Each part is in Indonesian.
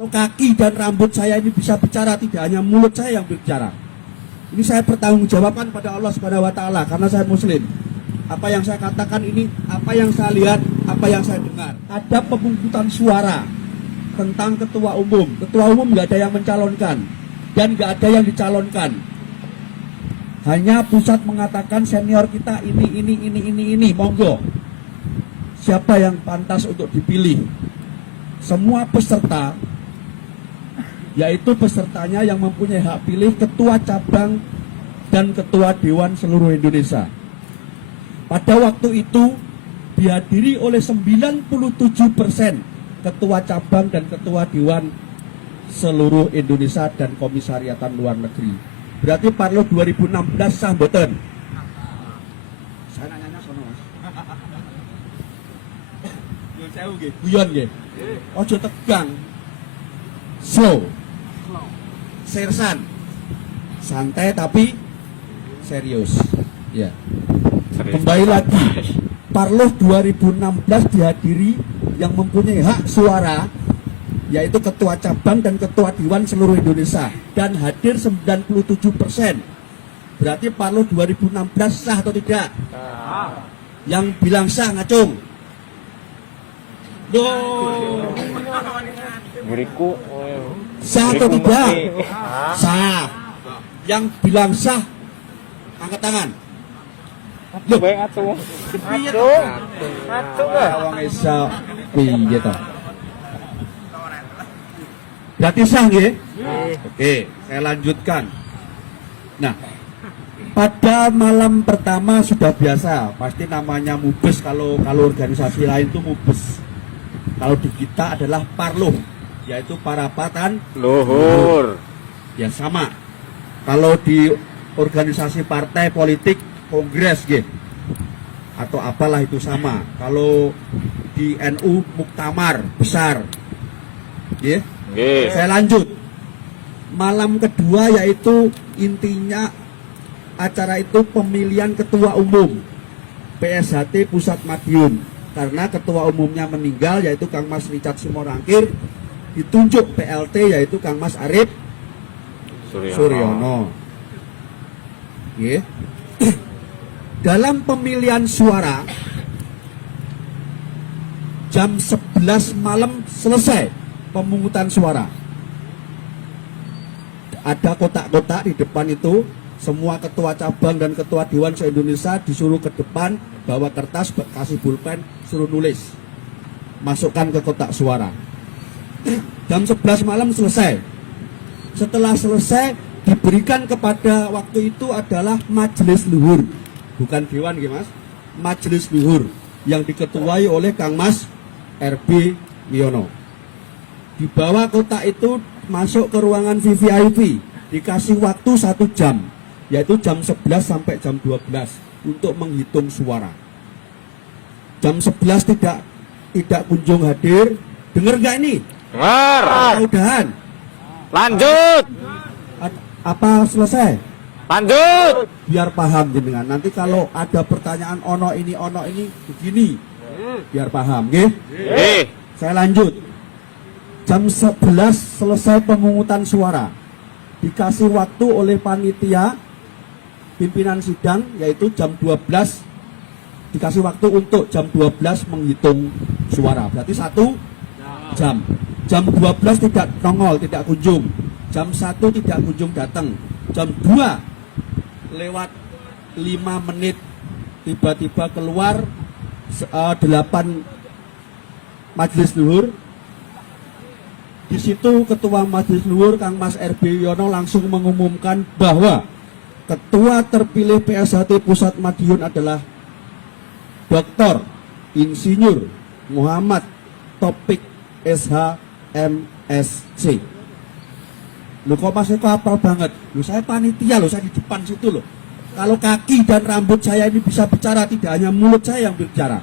Kalau kaki dan rambut saya ini bisa bicara, tidak hanya mulut saya yang berbicara. Ini saya pertanggungjawabkan pada Allah Subhanahu wa taala karena saya muslim. Apa yang saya katakan ini, apa yang saya lihat, apa yang saya dengar. Ada pemungutan suara tentang ketua umum. Ketua umum nggak ada yang mencalonkan dan nggak ada yang dicalonkan. Hanya pusat mengatakan senior kita ini, monggo. Siapa yang pantas untuk dipilih? Semua peserta, yaitu pesertanya yang mempunyai hak pilih ketua cabang dan ketua dewan seluruh Indonesia. Pada waktu itu dihadiri oleh 97% ketua cabang dan ketua dewan seluruh Indonesia dan komisariatan luar negeri. Berarti Parlo 2016 sah mboten? Saya nanya sono Mas. Yo sewu nggih, guyon nggih. Ojo tegang. Slow. Sersan. Santai tapi serius. Ya. Kembali lagi. Parlo 2016 dihadiri yang mempunyai hak suara, yaitu ketua cabang dan ketua dewan seluruh Indonesia, dan hadir 97%. Berarti Parlo 2016 sah atau tidak? Yang bilang sah ngacung. Sah atau tidak? Sah. Yang bilang sah angkat tangan. Loh, ngacung wong iso piye to? Berarti sah nggih? Oke, saya lanjutkan. Nah, pada malam pertama sudah biasa, pasti namanya mubes. Kalau organisasi lain itu mubes. Kalau di kita adalah parlo, yaitu parapatan luhur. Ya sama. Kalau di organisasi partai politik kongres gitu, atau apalah itu sama. Kalau di NU muktamar besar, gitu. Saya lanjut. Malam kedua yaitu intinya acara itu pemilihan ketua umum PSHT Pusat Madiun. Karena ketua umumnya meninggal yaitu Kang Mas Richard Simorangkir, ditunjuk PLT yaitu Kang Mas Arif Suryono. Dalam pemilihan suara jam 11 malam selesai pemungutan suara. Ada kotak-kotak di depan itu. Semua ketua cabang dan ketua dewan se-Indonesia disuruh ke depan, bawa kertas, kasih pulpen, suruh nulis, masukkan ke kotak suara. Jam 11 malam selesai. Setelah selesai diberikan kepada waktu itu adalah majelis luhur, bukan dewan Mas, majelis luhur yang diketuai oleh Kang Mas RB Wiono. Dibawa kotak itu masuk ke ruangan VVIP, dikasih waktu 1 jam, yaitu jam 11 sampai jam 12 untuk menghitung suara. Jam 11 tidak kunjung hadir. Dengar nggak ini? Dengar. Udahan. Lanjut. Apa selesai? Lanjut. Biar paham jenengan. Nanti kalau ada pertanyaan ono ini begini, biar paham, nggih? Saya lanjut. Jam 11 selesai pemungutan suara. Dikasih waktu oleh panitia pimpinan sidang, yaitu jam 12. Dikasih waktu untuk jam 12 menghitung suara. Berarti 1 jam. Jam 12 tidak nongol, tidak kunjung. Jam 1 tidak kunjung datang. Jam 2 lewat 5 menit tiba-tiba keluar 8 majelis luhur. Di situ ketua majelis luhur Kang Mas RB Wiono langsung mengumumkan bahwa ketua terpilih PSHT Pusat Madiun adalah Dr. Insinyur Muhammad Topik SH MSc. Loh kok Mas Eko hafal banget? Loh saya panitia loh, saya di depan situ loh. Kalau kaki dan rambut saya ini bisa bicara, tidak hanya mulut saya yang berbicara.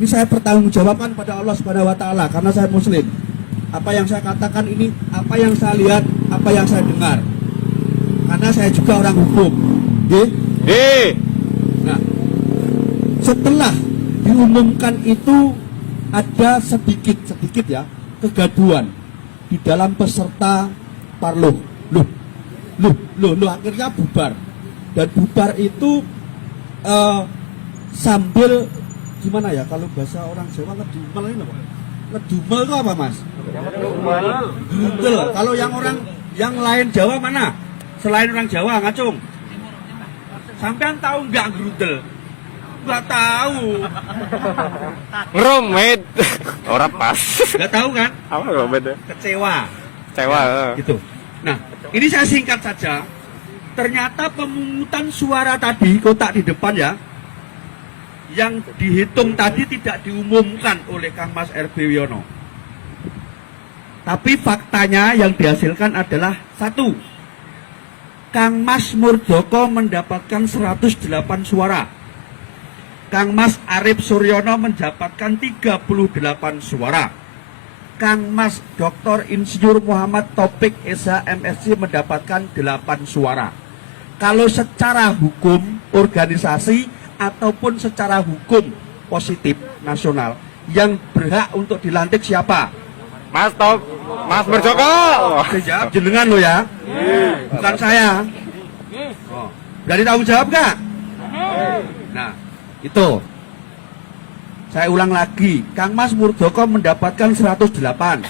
Ini saya pertanggungjawabkan pada Allah Subhanahu wa taala karena saya muslim. Apa yang saya katakan ini, apa yang saya lihat, apa yang saya dengar. Karena saya juga orang hukum. Nah, setelah diumumkan itu ada sedikit ya kegaduhan. di dalam peserta Parlo. Loh, akhirnya bubar. Dan bubar itu sambil gimana ya, kalau bahasa orang Jawa ngedumel ini apa? Ngedumel itu apa, Mas? Gerundel. Kalau yang lain Jawa mana? Selain orang Jawa, ngacung. Sampean tahu nggak gerundel? Nggak tahu. Ngerumit. Ora pas. Nggak tahu kan? Apa ngerumit? Kecewa. Kecewa. Gitu. Nah, ini saya singkat saja. Ternyata pemungutan suara tadi, kotak di depan ya, yang dihitung tadi tidak diumumkan oleh Kang Mas RB Wiono. Tapi faktanya yang dihasilkan adalah satu, Kang Mas Murdoko mendapatkan 108 suara. Kang Mas Arif Suryono mendapatkan 38 suara. Kang Mas Dr. Insinyur Muhammad Taufik Esa MSc mendapatkan 8 suara. Kalau secara hukum organisasi ataupun secara hukum positif nasional, yang berhak untuk dilantik siapa? Mas Murdoko. Jawab jenengan lo ya, bukan saya. Berani tanggung jawab nggak? Nah, itu. Saya ulang lagi, Kang Mas Murdoko mendapatkan 108,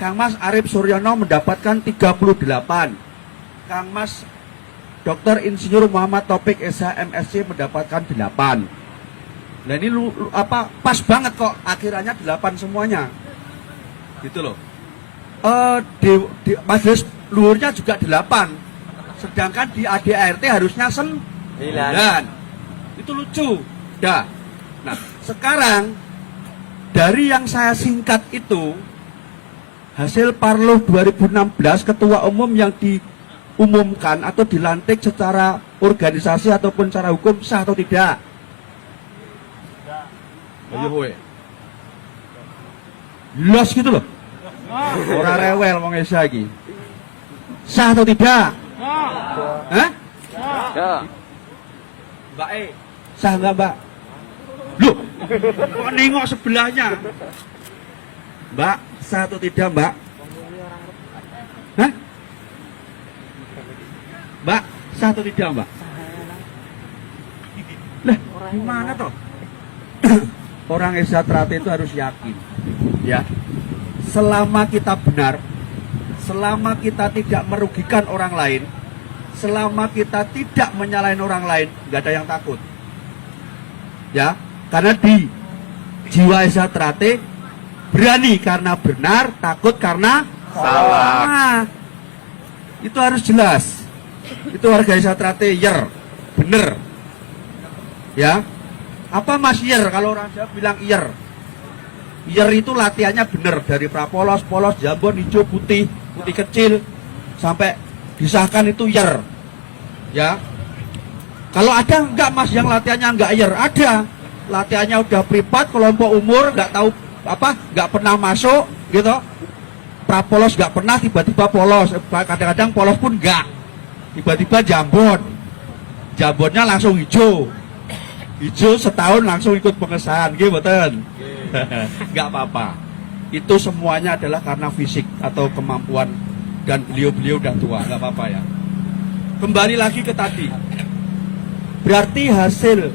Kang Mas Arif Suryono mendapatkan 38, Kang Mas Dr. Insinyur Muhammad Taufik Esa MSc mendapatkan 8. Nah ini pas banget kok, akhirnya 8 semuanya. Gitu loh. Di majelis luhurnya juga 8. Sedangkan di ADART harusnya 9. Itu lucu. Dah. Nah, sekarang dari yang saya singkat itu, hasil Parlo 2016 ketua umum yang diumumkan atau dilantik secara organisasi ataupun secara hukum sah atau tidak? Los gitu loh. Orang rewel wong Esa iki. Sah atau tidak? Hah? Ya. Mbak E, sah nggak Mbak? Loh, kok nengok sebelahnya? Mbak, sah atau tidak Mbak? Hah? Mbak, sah atau tidak Mbak? Lah, gimana toh? Orang Esa Trate itu harus yakin, ya. Selama kita benar, selama kita tidak merugikan orang lain, selama kita tidak menyalahin orang lain, nggak ada yang takut. Ya, karena di jiwa Esa Trate berani karena benar, takut karena Salah. Nah, itu harus jelas. Itu warga Esa Trate yer, bener. Ya, apa Mas yer? Kalau orang Jawa bilang yer. Yer itu latihannya bener, dari prapolos, polos, jambon, hijau, putih, putih kecil, sampai disahkan itu yer. Ya, kalau ada enggak Mas yang latihannya enggak yer? Ada. Latihannya udah privat, kelompok umur, enggak tahu apa, enggak pernah masuk, gitu. Prapolos enggak pernah, tiba-tiba polos. Kadang-kadang polos pun enggak. Tiba-tiba jambon. Jambonnya langsung hijau. Hijau setahun langsung ikut pengesahan, gitu betul. Enggak apa-apa. Itu semuanya adalah karena fisik atau kemampuan, dan beliau-beliau udah tua, enggak apa-apa ya. Kembali lagi ke tadi. Berarti hasil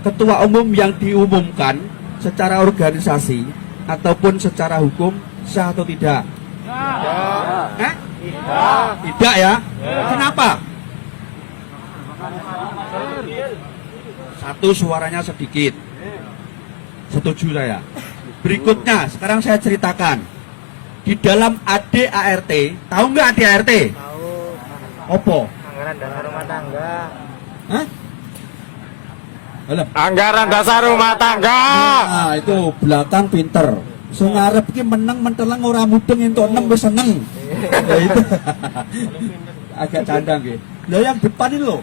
ketua umum yang diumumkan secara organisasi ataupun secara hukum sah atau tidak? Tidak. Tidak ya? Kenapa? Satu, suaranya sedikit. Setuju saya. Berikutnya, sekarang saya ceritakan. Di dalam ADART, tahu nggak ADART? Tahu. Opo? Anggaran dasar rumah tangga. Hah? Halo. Anggaran dasar rumah tangga. Nah, itu belakang pinter. So ngarep ki meneng menteleng ora mudeng entuk 6 wis seneng. Ya itu. Agak candang nggih. Lah yang depan ini lho,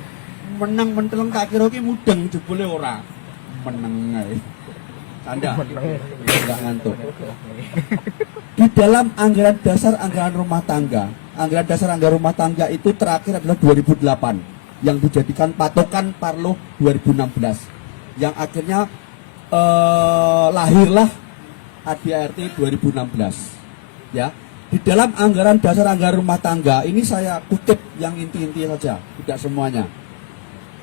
meneng menteleng tak kira ki mudeng jebule ora. Meneng ae. Canda. Enggak ngantuk. Di dalam anggaran dasar anggaran rumah tangga, anggaran dasar anggaran rumah tangga itu terakhir adalah 2008 yang dijadikan patokan Parlo 2016. Yang akhirnya lahirlah ADART 2016. Ya. Di dalam anggaran dasar anggaran rumah tangga, ini saya kutip yang inti-inti saja, tidak semuanya.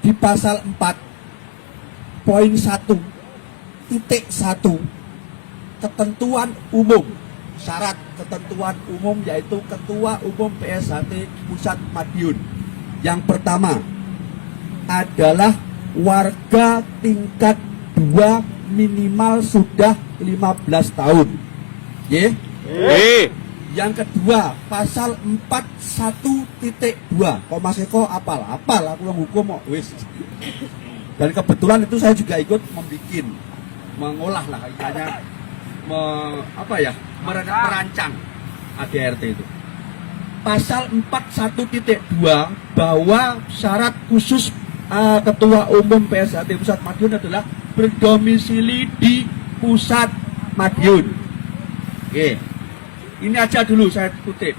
Di pasal 4, poin 1, titik 1, ketentuan umum, syarat ketentuan umum yaitu Ketua Umum PSHT Pusat Madiun. Yang pertama adalah warga tingkat 2 minimal sudah 15 tahun. Ye? Yang kedua, pasal 41.2. Kok Mas Eko apal aku yang hukum kok wis. Dan kebetulan itu saya juga ikut mengolah lah kayaknya merancang ADRT itu. Pasal 41.2 bahwa syarat khusus Ketua Umum PSHT Pusat Madiun adalah berdomisili di Pusat Madiun. Oke. Ini aja dulu saya kutip.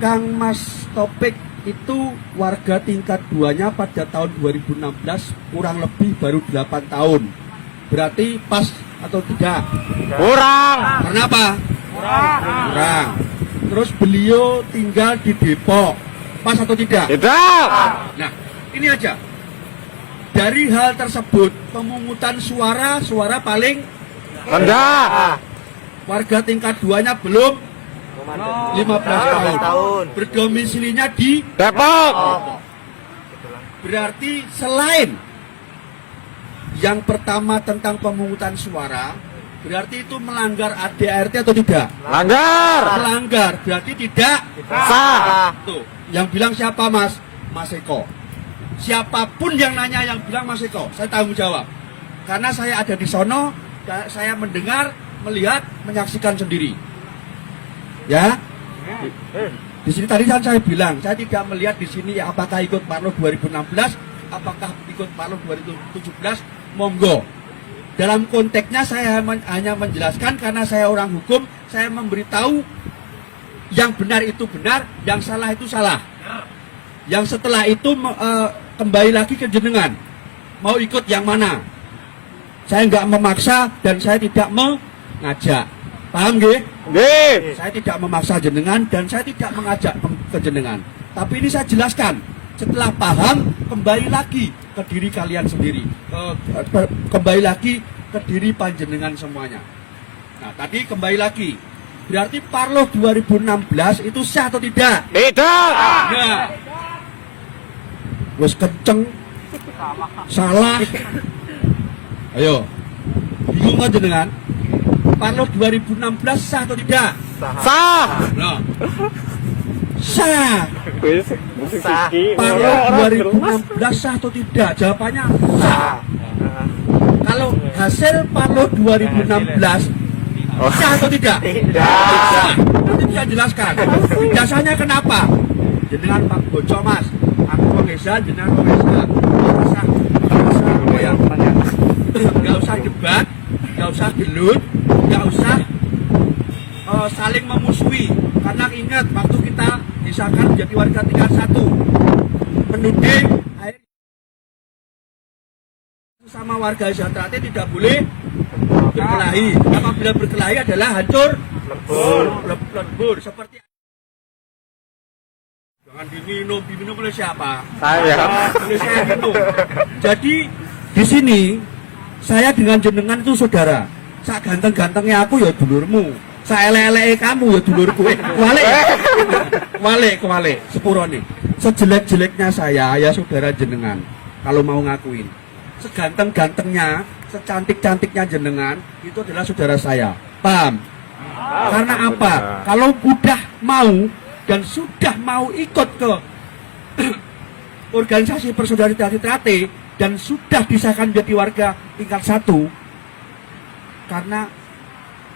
Kang Mas Topik itu warga tingkat 2-nya pada tahun 2016 kurang lebih baru 8 tahun. Berarti pas atau tidak? Kurang. Kenapa? Kurang. Terus beliau tinggal di Depok. Pas atau tidak? Tidak. Nah, ini aja. Dari hal tersebut, pemungutan suara paling Rendah. warga tingkat 2-nya belum 15 tahun. Berdomisilinya di Depok. Berarti selain yang pertama tentang pemungutan suara, berarti itu melanggar ADRT atau tidak? Langgar. Melanggar, berarti tidak Sah. Tuh, yang bilang siapa Mas? Mas Eko. Siapapun yang nanya yang bilang Mas Eko, saya tanggung jawab. Karena saya ada di sono, saya mendengar, melihat, menyaksikan sendiri. Ya. Di sini tadi kan saya bilang, saya tidak melihat di sini apakah ikut Parlo 2016, apakah ikut Parlo 2017, monggo. Dalam konteksnya saya hanya menjelaskan karena saya orang hukum, saya memberitahu yang benar itu benar, yang salah itu salah. Yang setelah itu kembali lagi ke jenengan. Mau ikut yang mana? Saya nggak memaksa dan saya tidak mengajak. Paham nggih? Nggih. Saya tidak memaksa jenengan dan saya tidak mengajak ke jenengan. Tapi ini saya jelaskan. Setelah paham, kembali lagi ke diri kalian sendiri. Kembali lagi ke diri panjenengan semuanya. Nah, tadi kembali lagi. Berarti Parlo 2016 itu sah atau tidak? Tidak. Nah, wes kenceng, salah. Ayo, bingung kan jenengan? Parlo 2016 sah atau tidak? Sah. Nah, sah. Sah. Parlo 2016 sah atau tidak? Jawabannya sah. Kalau hasil Parlo 2016 sah atau tidak? Tidak. Nanti bisa jelaskan. Biasanya kenapa? Jenengan Pak Boco Mas, aku pengesan, jenengan pengesan. Nggak usah debat, nggak usah gelut, nggak usah saling memusuhi. Karena ingat waktu kita disahkan menjadi warga tingkat 1, menuding air sama warga Zantrate tidak boleh berkelahi. Apabila berkelahi adalah hancur lebur. Seperti jangan diminum oleh siapa? Saya. Oleh saya minum. Jadi di sini saya dengan jenengan itu saudara. Sak ganteng-gantengnya aku ya dulurmu. Sak elek-eleke kamu ya dulurku. Wale, sepurone. Sejelek-jeleknya saya ya saudara jenengan. Kalau mau ngakuin. Seganteng-gantengnya, secantik-cantiknya jenengan itu adalah saudara saya. Paham? Karena apa? Kalau udah mau dan sudah mau ikut ke organisasi persaudaraan Trate dan sudah disahkan menjadi warga tingkat 1, karena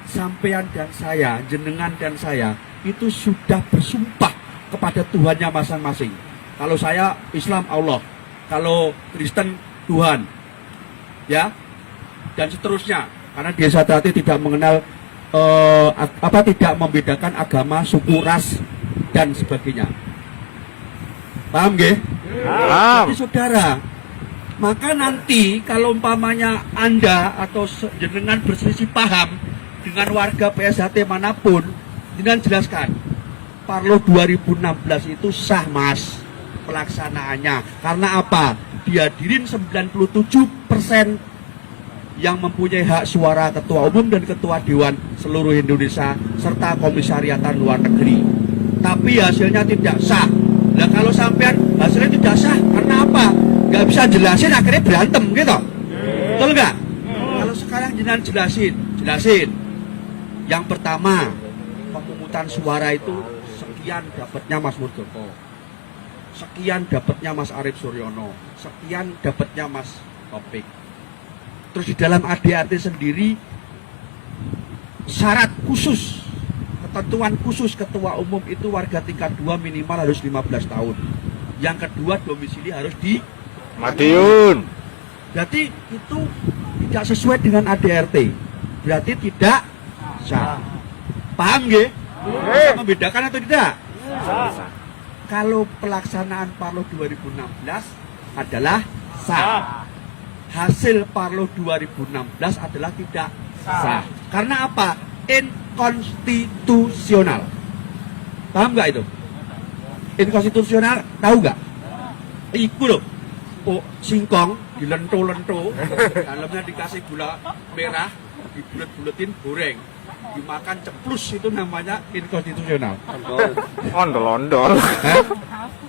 sampean dan saya, jenengan dan saya itu sudah bersumpah kepada Tuhannya masing-masing. Kalau saya Islam Allah, kalau Kristen Tuhan, ya, dan seterusnya. Karena desa Trate tidak mengenal tidak membedakan agama, suku, ras dan sebagainya. Paham nggih? Paham. Jadi saudara, maka nanti kalau umpamanya Anda atau jenengan berselisih paham dengan warga PSHT manapun, Dengan jelaskan, Parlo 2016 itu sah mas pelaksanaannya. Karena apa? Dihadirin 97% yang mempunyai hak suara ketua umum dan ketua dewan seluruh Indonesia serta komisariatan luar negeri. Tapi hasilnya tidak sah. Nah kalau sampean hasilnya tidak sah, karena apa? Nggak bisa jelasin, akhirnya berantem gitu. Betul nggak? Kalau sekarang jenengan jelasin. Yang pertama, pemungutan suara itu sekian dapatnya Mas Muldoko, sekian dapatnya Mas Arief Suryono, sekian dapatnya Mas Topik. Terus di dalam ADART sendiri syarat khusus, ketentuan khusus ketua umum itu warga tingkat 2 minimal harus 15 tahun. Yang kedua domisili harus di Madiun. Berarti itu tidak sesuai dengan ADART. Berarti tidak sah. Paham nggih? Bisa membedakan atau tidak? Kalau pelaksanaan Parlo 2016 adalah sah. Hasil Parlo 2016 adalah tidak sah. Karena apa? Inkonstitusional. Paham nggak itu? Inkonstitusional, tahu nggak? Iku loh, oh, singkong dilento-lento, dalamnya dikasih gula merah, dibulet-buletin goreng, dimakan ceplus, itu namanya inkonstitusional. Ondol-ondol.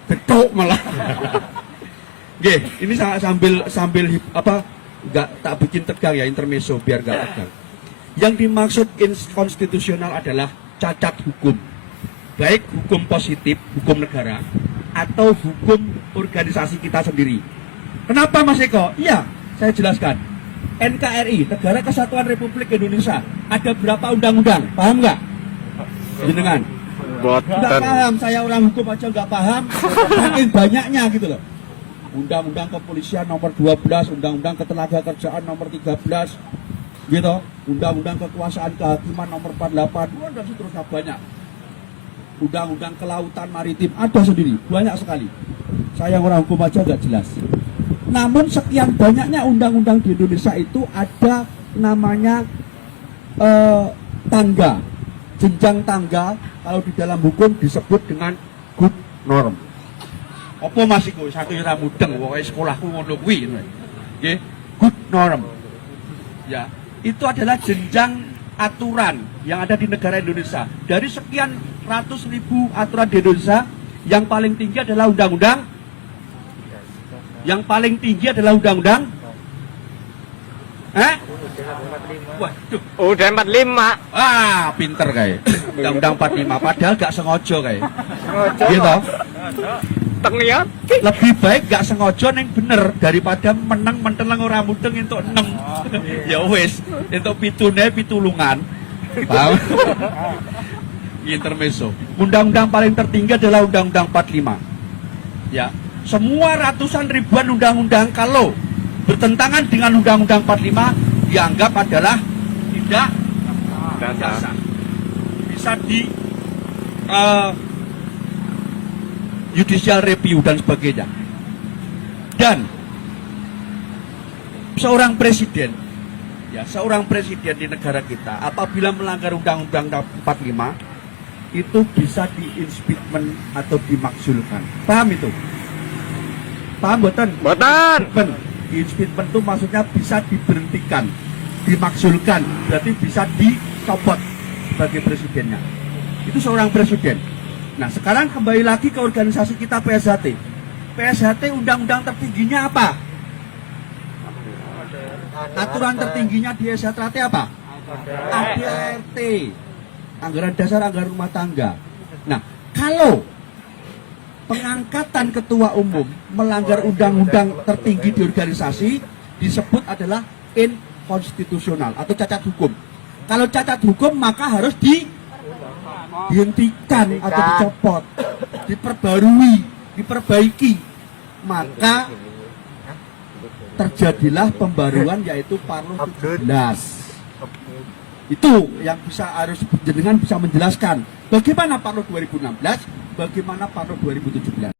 Betul malah. Oke, ini sambil apa nggak tak bikin tegang ya, intermezzo biar nggak tegang. Yang dimaksud inkonstitusional adalah cacat hukum, baik hukum positif, hukum negara, atau hukum organisasi kita sendiri. Kenapa Mas Eko? Iya, saya jelaskan. NKRI, Negara Kesatuan Republik Indonesia, ada berapa undang-undang? Paham nggak? Jenengan? Nggak Boten. paham, saya orang hukum aja nggak paham, saking banyaknya gitu loh. Undang-undang Kepolisian nomor 12, Undang-undang Ketenagakerjaan nomor 13, gitu. Undang-undang Kekuasaan Kehakiman nomor 48, dan seterusnya banyak. Undang-undang Kelautan Maritim ada sendiri, banyak sekali. Saya orang hukum aja nggak jelas. Namun sekian banyaknya undang-undang di Indonesia itu ada namanya tangga, jenjang tangga. Kalau di dalam hukum disebut dengan good norm. Apa Mas iku satu ora mudeng pokoke sekolahku ngono kuwi. Nggih, good norm. Ya, itu adalah jenjang aturan yang ada di negara Indonesia. Dari sekian ratus ribu aturan di Indonesia, yang paling tinggi adalah undang-undang. Yang paling tinggi adalah undang-undang. Waduh. Udah 45. Ah, pinter kayak. Undang-undang 45 padahal gak sengaja kayak. Gitu. Tengnya. Lebih baik gak sengaja neng bener daripada menang menteleng ora mudeng entuk 6. Ya wis, entuk pitulungan. Paham? Intermezzo. Undang-undang paling tertinggi adalah Undang-Undang 45. Ya, semua ratusan ribuan undang-undang kalau bertentangan dengan Undang-Undang 45 dianggap adalah tidak sah. Bisa di judicial review dan sebagainya. Dan seorang presiden di negara kita apabila melanggar Undang-Undang 45 itu bisa diinspekmen atau dimaksulkan. Paham itu? Paham boten? Boten. Diinspekmen itu maksudnya bisa diberhentikan, dimaksulkan, berarti bisa dicopot sebagai presidennya. Itu seorang presiden. Nah sekarang kembali lagi ke organisasi kita PSHT. PSHT undang-undang tertingginya apa? Aturan tertingginya di PSHT apa? ADART, anggaran dasar anggaran rumah tangga. Nah kalau pengangkatan ketua umum melanggar undang-undang tertinggi di organisasi disebut adalah inkonstitusional atau cacat hukum. Kalau cacat hukum maka harus dihentikan atau dicopot, diperbarui, diperbaiki. Maka terjadilah pembaruan yaitu Parlo 17. Itu yang harus jenengan bisa menjelaskan bagaimana Parlo 2016, bagaimana Parlo 2017.